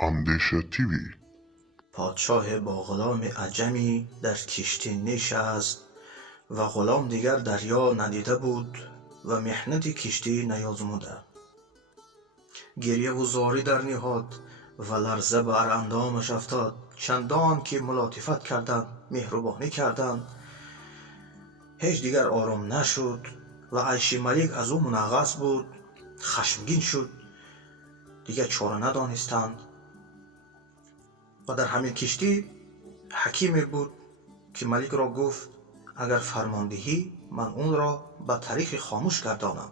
اندیشه تیوی. پادشاه با غلام عجمی در کشتی نشست و غلام دیگر دریا ندیده بود و محنت کشتی نیازموده. گریه و زاری در نهاد و لرزه بر اندامش افتاد. چندان که ملاطفت کردند، مهربانی کردند، هیچ دیگر آرام نشد و عیش ملک از او منغص بود. خشمگین شد، دیگر چاره ندانستند. و در همین کشتی حکیمی بود که ملک را گفت اگر فرمان دهی من اون را به طریق خاموش گردانم.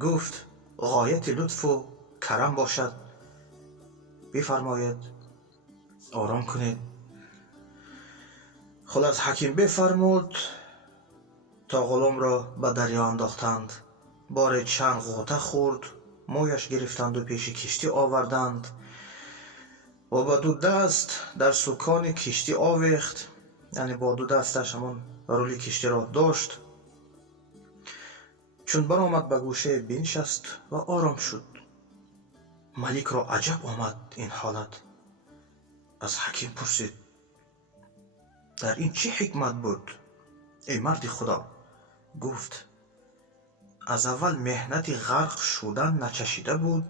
گفت غایت لطف و کرم باشد، بفرماید آرام کنید. خلاص حکیم بفرمود تا غلام را به دریا انداختند. بار چند غوطه خورد، مویش گرفتند و پیش کشتی آوردند و با دو دست در سکان کشتی آویخت، یعنی با دو دستش همون رولی کشتی را داشت. چون برآمد به گوشه بنشست و آرام شد. ملک را عجب آمد این حالت. از حکیم پرسید در این چه حکمت بود ای مرد خدا؟ گفت از اول محنت غرق شدن نچشیده بود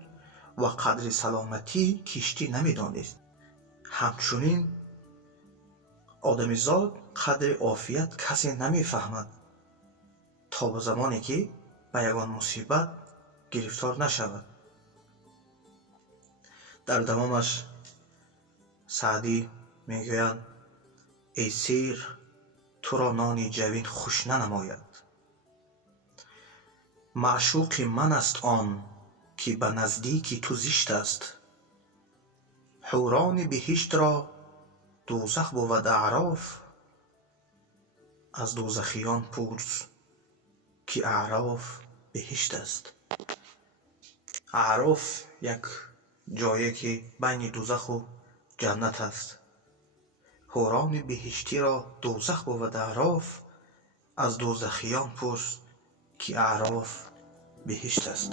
و قدر سلامتی کشتی نمیدانست. همچنین آدمیزاد قدر عافیت کسی نمیفهمد تا به زمانی که به یگان مصیبت گرفتار نشود. در دوامش سعدی میگوید ای سیر تو را نان جوین خوش ننماید. معشوق من است آن که به نزدیک تو زشت است. حوران بهشت را دوزخ بود اعراف. از دوزخیان پرس که اعراف بهشت است. اعراف یک جایی که بین دوزخ و جنت است. حوران بهشتی را دوزخ بود اعراف. از دوزخیان پرس که اعراف بهشت است.